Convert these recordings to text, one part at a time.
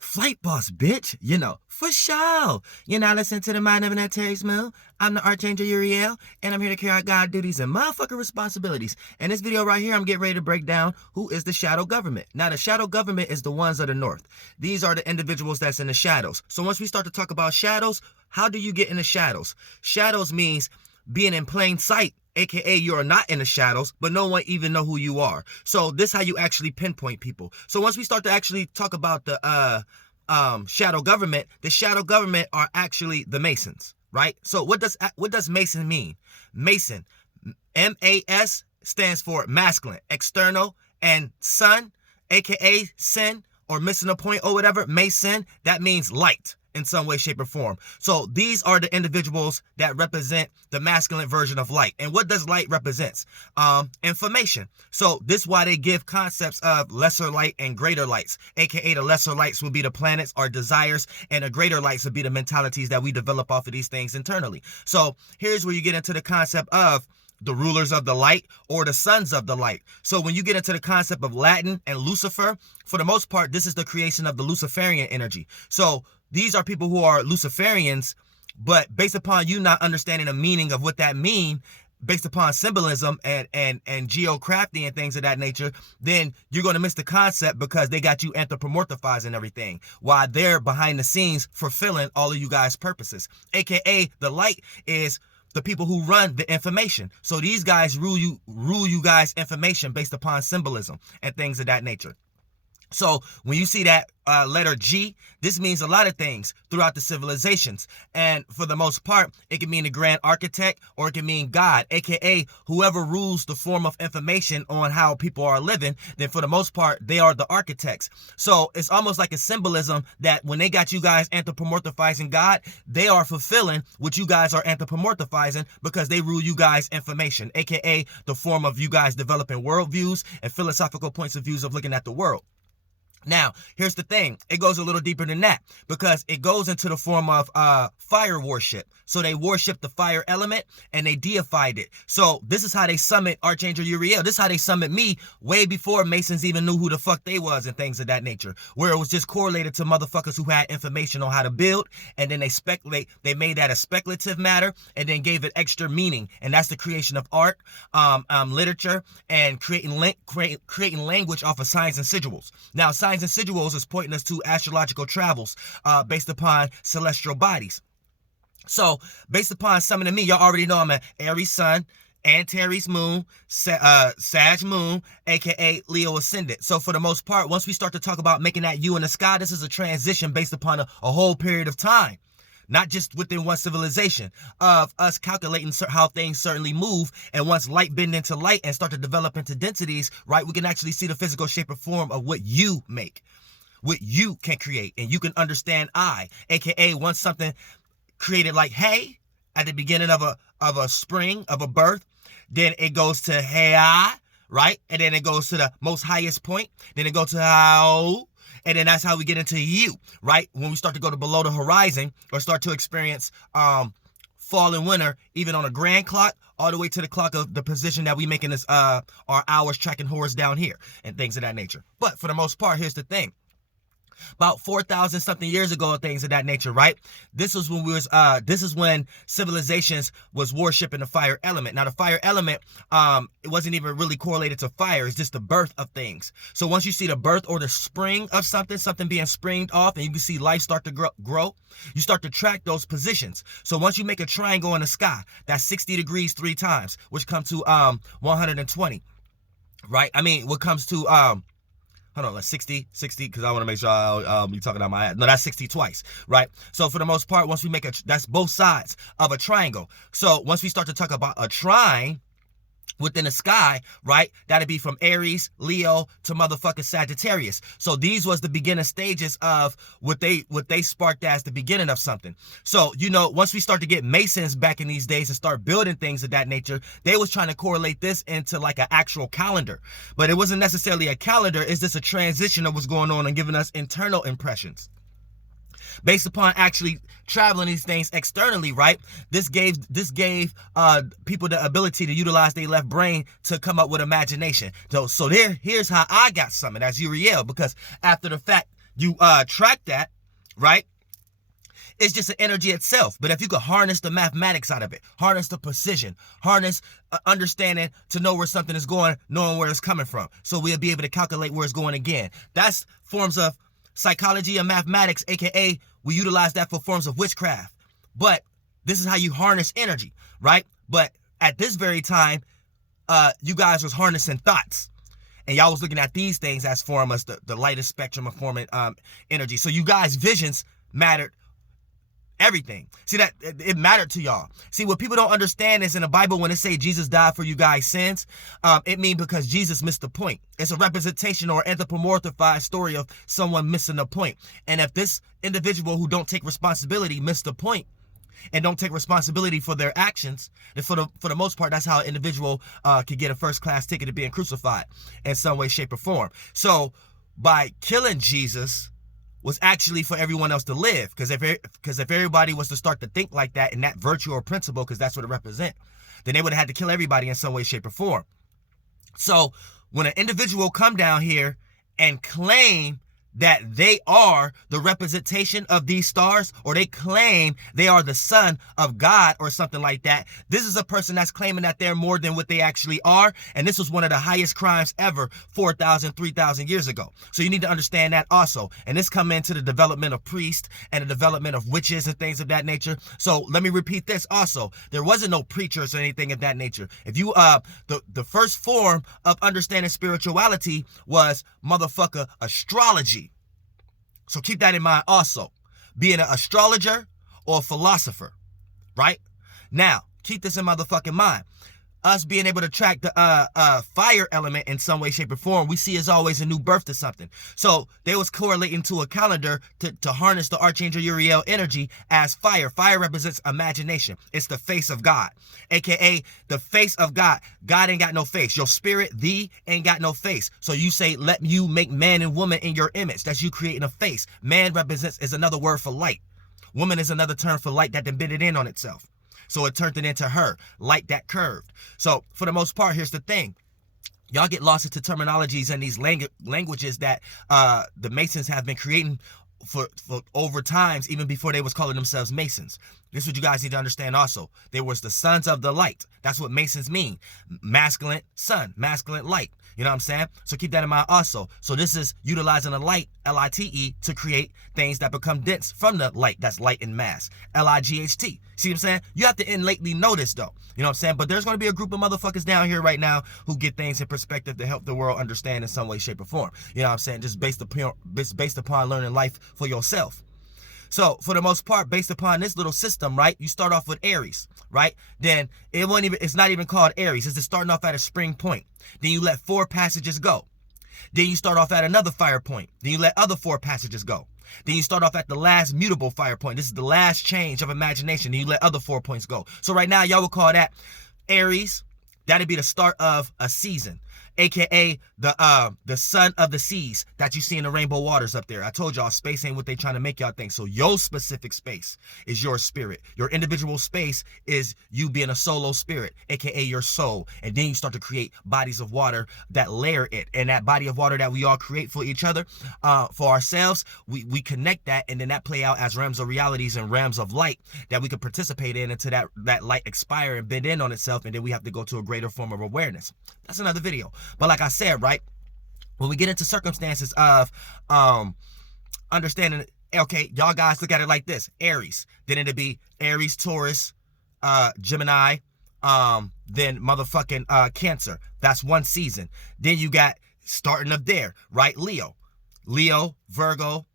Flight boss, bitch. For sure. You're not listening to the Mind of an Terry Smooth. I'm the Arch Angel Uriel, and I'm here to carry out God duties and motherfucking responsibilities. In this video right here, I'm getting ready to break down who is the shadow government. Now, the shadow government is the ones of the north. These are the individuals that's in the shadows. So once we start to talk about shadows, how do you get in the shadows? Shadows means being in plain sight, aka you're not in the shadows, but no one even know who you are. So this is how you actually pinpoint people. So once we start to actually talk about the shadow government, the shadow government are actually the Masons, right? So what does Mason mean? Mason, M-A-S, stands for masculine, external, and sun, aka sin, or missing a point or whatever, Mason, that means light in some way, shape, or form. So these are the individuals that represent the masculine version of light. And what does light represent? Information. So this is why they give concepts of lesser light and greater lights, aka the lesser lights will be the planets, our desires, and the greater lights will be the mentalities that we develop off of these things internally. So here's where you get into the concept of the rulers of the light or the sons of the light. So when you get into the concept of Latin and Lucifer, for the most part, this is the creation of the Luciferian energy. So these are people who are Luciferians, but based upon you not understanding the meaning of what that means, based upon symbolism and geocrafty and things of that nature, then you're going to miss the concept because they got you anthropomorphizing everything while they're behind the scenes fulfilling all of you guys' purposes. AKA the light is the people who run the information. So these guys rule you guys' information based upon symbolism and things of that nature. So when you see that letter G, this means a lot of things throughout the civilizations. And for the most part, it can mean the grand architect or it can mean God, aka whoever rules the form of information on how people are living. Then for the most part, they are the architects. So it's almost like a symbolism that when they got you guys anthropomorphizing God, they are fulfilling what you guys are anthropomorphizing because they rule you guys information, aka the form of you guys developing worldviews and philosophical points of views of looking at the world. Now, here's the thing. It goes a little deeper than that because it goes into the form of fire worship. So they worship the fire element and they deified it. So this is how they summit Archangel Uriel. This is how they summit me way before Masons even knew who the fuck they was and things of that nature, where it was just correlated to motherfuckers who had information on how to build, and then they made that a speculative matter and then gave it extra meaning. And that's the creation of art, literature, and creating language off of signs and sigils. Now, signs and sigils is pointing us to astrological travels based upon celestial bodies. So based upon summoning me, y'all already know I'm an Aries sun, Antares moon, Sag moon, aka Leo ascendant. So for the most part, once we start to talk about making that you in the sky, this is a transition based upon a whole period of time. Not just within one civilization, of us calculating how things certainly move. And once light bend into light and start to develop into densities, right, we can actually see the physical shape or form of what you make, what you can create. And you can understand aka once something created like hey at the beginning of a spring, of a birth, then it goes to hey, right? And then it goes to the most highest point. Then it goes to how. And then that's how we get into you, right? When we start to go to below the horizon or start to experience fall and winter, even on a grand clock, all the way to the clock of the position that we making this our hours tracking horse down here and things of that nature. But for the most part, here's the thing. About 4,000 something years ago, things of that nature, right? This is when civilizations was worshiping the fire element. Now the fire element, it wasn't even really correlated to fire. It's just the birth of things. So once you see the birth or the spring of something being springed off, and you can see life start to grow, you start to track those positions. So once you make a triangle in the sky, that's 60 degrees 3 times, which comes to 120, right? I mean, what comes to hold on, like 60, because I want to make sure you're talking out my ass. No, that's 60 twice, right? So for the most part, once we make that's both sides of a triangle. So once we start to talk about a trine within the sky, right, that'd be from Aries, Leo to motherfucking Sagittarius. So these was the beginning stages of what they sparked as the beginning of something. So, once we start to get Masons back in these days and start building things of that nature, they was trying to correlate this into like an actual calendar. But it wasn't necessarily a calendar. It's just a transition of what's going on and giving us internal impressions. based upon actually traveling these things externally, right? This gave people the ability to utilize their left brain to come up with imagination. So here's how I got summoned as Uriel, because after the fact, you track that, right? It's just an energy itself. But if you could harness the mathematics out of it, harness the precision, harness understanding to know where something is going, knowing where it's coming from, so we'll be able to calculate where it's going again. That's forms of psychology and mathematics, aka we utilize that for forms of witchcraft. But this is how you harness energy, right? But at this very time, you guys was harnessing thoughts. And y'all was looking at these things as form as the lightest spectrum of forming energy. So you guys' visions mattered everything. See, that it mattered to y'all. See, what people don't understand is in the Bible, when it say Jesus died for you guys' sins, it means because Jesus missed the point. It's a representation or anthropomorphized story of someone missing the point. And if this individual who don't take responsibility missed the point and don't take responsibility for their actions, and for the most part, that's how an individual could get a first-class ticket to being crucified in some way, shape, or form. So by killing Jesus was actually for everyone else to live, because if everybody was to start to think like that in that virtue or principle, because that's what it represents, then they would have had to kill everybody in some way, shape, or form. So when an individual come down here and claim that they are the representation of these stars, or they claim they are the son of God or something like that, this is a person that's claiming that they're more than what they actually are. And this was one of the highest crimes ever 4,000, 3,000 years ago. So you need to understand that also. And this come into the development of priests and the development of witches and things of that nature. So let me repeat this also. There wasn't no preachers or anything of that nature. If you, the first form of understanding spirituality was motherfucker astrology. So keep that in mind also. Being an astrologer or a philosopher, right? Now, keep this in motherfucking mind. Us being able to track the fire element in some way, shape, or form, we see as always a new birth to something. So they was correlating to a calendar to harness the Archangel Uriel energy as fire. Fire represents imagination. It's the face of God, aka the face of God. God ain't got no face. Your spirit, thee, ain't got no face. So you say, let you make man and woman in your image. That's you creating a face. Man is another word for light. Woman is another term for light that embedded in on itself. So it turned it into her, light that curved. So for the most part, here's the thing. Y'all get lost into terminologies and these languages that the Masons have been creating for over times, even before they was calling themselves Masons. This is what you guys need to understand also. There was the sons of the light. That's what Masons mean. Masculine sun, masculine light. You know what I'm saying? So keep that in mind also. So this is utilizing a light, L-I-T-E, to create things that become dense from the light. That's light in mass, L-I-G-H-T. See what I'm saying? You have to innately know this though. You know what I'm saying? But there's going to be a group of motherfuckers down here right now who get things in perspective to help the world understand in some way, shape, or form. You know what I'm saying? Just based upon learning life for yourself. So for the most part, based upon this little system, right, you start off with Aries, right? Then it's not even called Aries. It's just starting off at a spring point. Then you let 4 passages go. Then you start off at another fire point. Then you let other 4 passages go. Then you start off at the last mutable fire point. This is the last change of imagination. Then you let other 4 points go. So right now, y'all will call that Aries. That'd be the start of a season, aka the sun of the seas that you see in the rainbow waters up there. I told y'all space ain't what they trying to make y'all think. So your specific space is your spirit. Your individual space is you being a solo spirit, aka your soul. And then you start to create bodies of water that layer it. And that body of water that we all create for each other, for ourselves, we connect that, and then that play out as realms of realities and realms of light that we could participate in until that light expire and bend in on itself, and then we have to go to a greater form of awareness. That's another video. But like I said, right, when we get into circumstances of understanding, okay, y'all guys look at it like this: Aries, then it'd be Aries, Taurus, Gemini, then motherfucking Cancer. That's one season. Then you got starting up there, right? Leo, Virgo,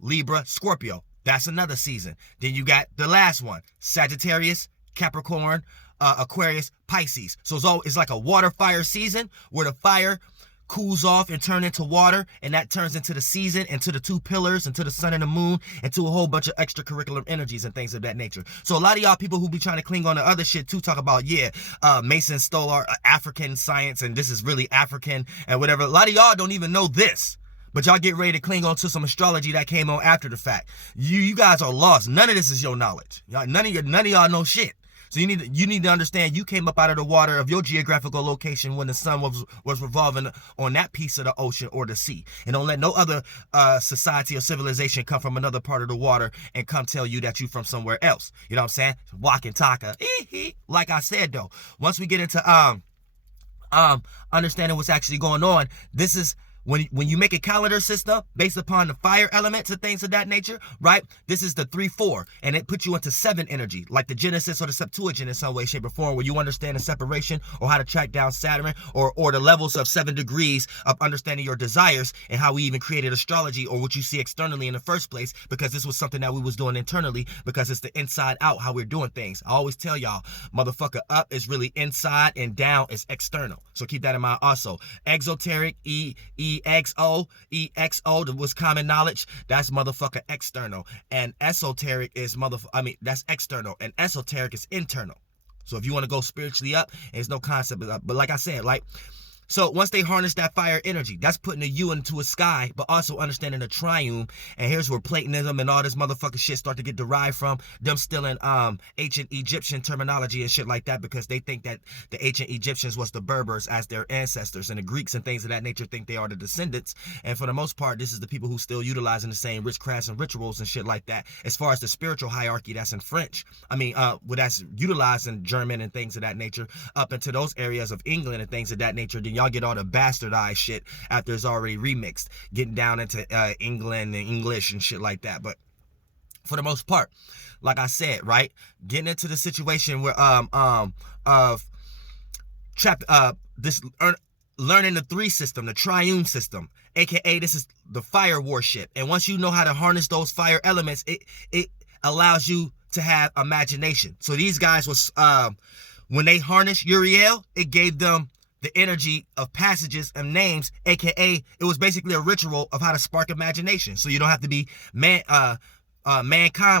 Libra, Scorpio. That's another season. Then you got the last one: Sagittarius, Capricorn, Aquarius, Pisces. So it's like a water fire season where the fire cools off and turns into water, and that turns into the season, into the 2 pillars, into the sun and the moon, into a whole bunch of extracurricular energies and things of that nature. So a lot of y'all people who be trying to cling on to other shit too talk about, Masons stole our African science and this is really African and whatever. A lot of y'all don't even know this, but y'all get ready to cling on to some astrology that came on after the fact. You guys are lost. None of this is your knowledge. None of y'all know shit. So you need to understand you came up out of the water of your geographical location when the sun was revolving on that piece of the ocean or the sea. And don't let no other society or civilization come from another part of the water and come tell you that you from somewhere else. You know what I'm saying? Walking taka. Like I said though, once we get into understanding what's actually going on, this is when you make a calendar system based upon the fire elements and things of that nature, right? This is the 3-4, and it puts you into 7 energy, like the Genesis or the Septuagint in some way, shape, or form, where you understand the separation or how to track down Saturn, or the levels of 7 degrees of understanding your desires, and how we even created astrology or what you see externally in the first place, because this was something that we was doing internally, because it's the inside out how we're doing things. I always tell y'all, motherfucker, up is really inside and down is external. So keep that in mind also. Exoteric, EXO was common knowledge. That's motherfucker external. And esoteric is that's external. And esoteric is internal. So if you want to go spiritually up, there's no concept of up. But like I said, so once they harness that fire energy, that's putting a U into a sky, but also understanding the triune. And here's where Platonism and all this motherfucking shit start to get derived from. Them stealing ancient Egyptian terminology and shit like that, because they think that the ancient Egyptians was the Berbers as their ancestors, and the Greeks and things of that nature think they are the descendants. And for the most part, this is the people who still utilizing the same witchcrafts and rituals and shit like that. As far as the spiritual hierarchy, that's in French. That's utilized in German and things of that nature, up into those areas of England and things of that nature. Then y'all get all the bastardized shit after it's already remixed, getting down into England and English and shit like that. But for the most part, like I said, right, getting into the situation where learning the 3 system, the triune system, aka this is the fire warship. And once you know how to harness those fire elements, it allows you to have imagination. So these guys was when they harnessed Uriel, it gave them the energy of passages and names, aka it was basically a ritual of how to spark imagination, so you don't have to be mankind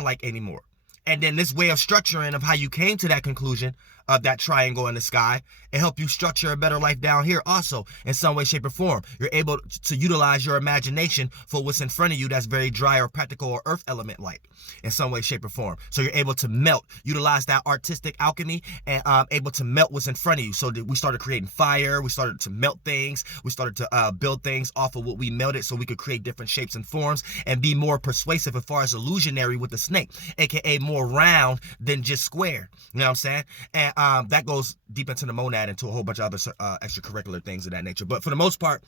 like anymore. And then this way of structuring of how you came to that conclusion of that triangle in the sky, it helped you structure a better life down here also in some way, shape, or form. You're able to utilize your imagination for what's in front of you that's very dry or practical or earth element like in some way, shape, or form. So you're able to melt, utilize that artistic alchemy, and able to melt what's in front of you. So we started creating fire, we started to melt things, we started to build things off of what we melted, so we could create different shapes and forms and be more persuasive as far as illusionary with the snake, aka more round than just square. You know what I'm saying? And that goes deep into the monad, into a whole bunch of other extracurricular things of that nature. But for the most part,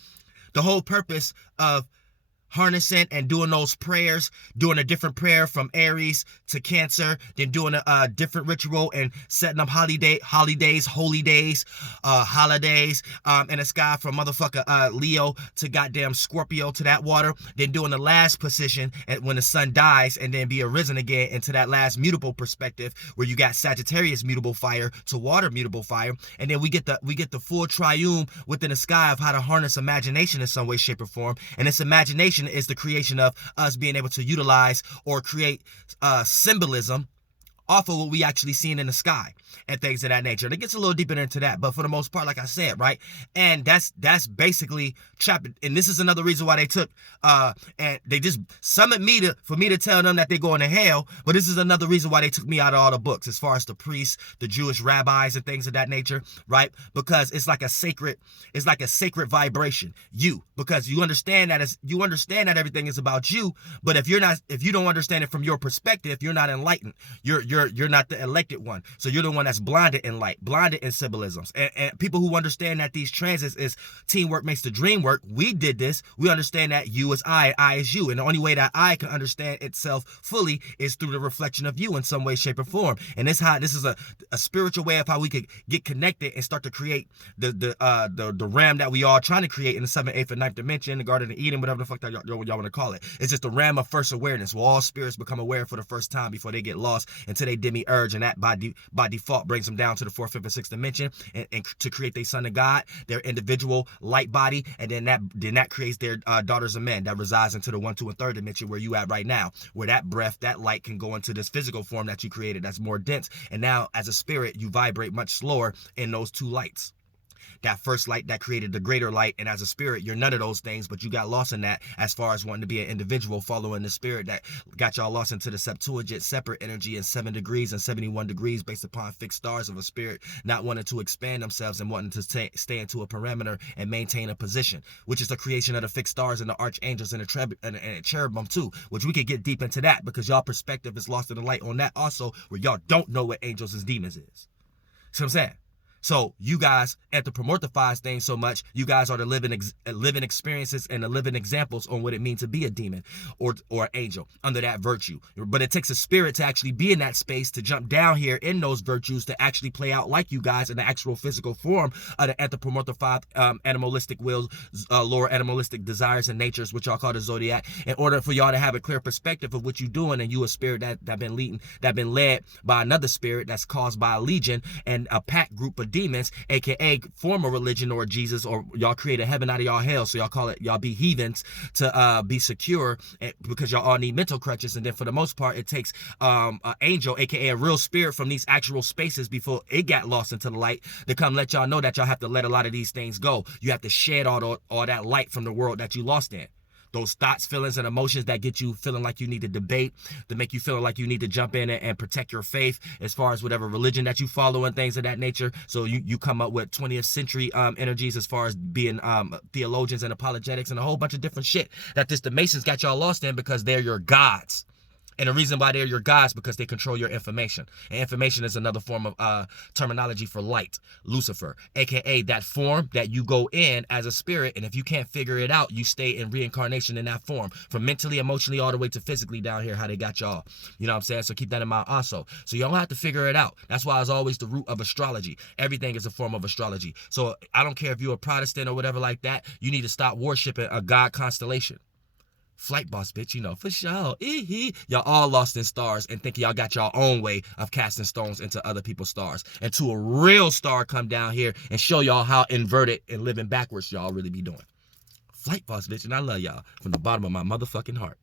the whole purpose of harnessing and doing those prayers, doing a different prayer from Aries to Cancer, then doing a different ritual and setting up holidays, holy days, holidays in the sky from motherfucker Leo to goddamn Scorpio to that water, then doing the last position when the sun dies, and then be arisen again into that last mutable perspective where you got Sagittarius mutable fire to water mutable fire, and then we get the full triune within the sky of how to harness imagination in some way, shape, or form. And this imagination is the creation of us being able to utilize or create symbolism off of what we actually seen in the sky and things of that nature. And it gets a little deeper into that, but for the most part, like I said, right? And that's basically trapped. And this is another reason why they took and they just summoned me for me to tell them that they're going to hell. But this is another reason why they took me out of all the books, as far as the priests, the Jewish rabbis, and things of that nature, right? Because it's like a sacred vibration. Because you understand that everything is about you. But if you don't understand it from your perspective, you're not enlightened. You're not the elected one. So you're the one that's blinded in light, blinded in symbolisms. And people who understand that these transits is teamwork makes the dream work. We did this. We understand that you is I is you. And the only way that I can understand itself fully is through the reflection of you in some way, shape, or form. And this is a spiritual way of how we could get connected and start to create the realm that we are trying to create in the 7th, 8th, and 9th dimension, the Garden of Eden, whatever the fuck that y'all want to call it. It's just the realm of first awareness, where all spirits become aware for the first time before they get lost until they demi-urge, and that by default brings them down to the 4th, 5th, and 6th dimension, and to create their son of God, their individual light body, and then that creates their daughters of men that resides into the 1, 2, and 3rd dimension where you at right now, where that breath, that light can go into this physical form that you created that's more dense, and now as a spirit you vibrate much slower in those 2 lights. That first light that created the greater light. And as a spirit, you're none of those things, but you got lost in that as far as wanting to be an individual following the spirit that got y'all lost into the Septuagint separate energy in 7 degrees and 71 degrees based upon fixed stars of a spirit not wanting to expand themselves and wanting to stay into a parameter and maintain a position, which is the creation of the fixed stars and the archangels and the cherubim too, which we could get deep into that because y'all perspective is lost in the light on that also, where y'all don't know what angels and demons is. See what I'm saying? So you guys anthropomorphize things so much, you guys are the living experiences and the living examples on what it means to be a demon or an angel under that virtue. But it takes a spirit to actually be in that space, to jump down here in those virtues, to actually play out like you guys in the actual physical form of the anthropomorphified animalistic wills, lower animalistic desires and natures, which y'all call the zodiac, in order for y'all to have a clear perspective of what you're doing, and you a spirit that been led by another spirit that's caused by a legion and a pack group of demons, aka form a religion or Jesus, or y'all create a heaven out of y'all hell, so y'all call it, y'all be heathens to be secure, because y'all all need mental crutches. And then for the most part it takes an angel, aka a real spirit from these actual spaces before it got lost into the light, to come let y'all know that y'all have to let a lot of these things go. You have to shed all that light from the world that you lost in. Those thoughts, feelings, and emotions that get you feeling like you need to debate, to make you feel like you need to jump in and protect your faith as far as whatever religion that you follow and things of that nature. So you come up with 20th century energies as far as being theologians and apologetics and a whole bunch of different shit that the Masons got y'all lost in because they're your gods. And the reason why they're your gods, because they control your information. And information is another form of terminology for light, Lucifer, aka that form that you go in as a spirit, and if you can't figure it out, you stay in reincarnation in that form, from mentally, emotionally, all the way to physically down here, how they got y'all. You know what I'm saying? So keep that in mind also. So you don't have to figure it out. That's why it's always the root of astrology. Everything is a form of astrology. So I don't care if you're a Protestant or whatever like that, you need to stop worshiping a god constellation. Flight boss, bitch, you know, for sure. Y'all all lost in stars and think y'all got y'all own way of casting stones into other people's stars. Until a real star come down here and show y'all how inverted and living backwards y'all really be doing. Flight boss, bitch, and I love y'all from the bottom of my motherfucking heart.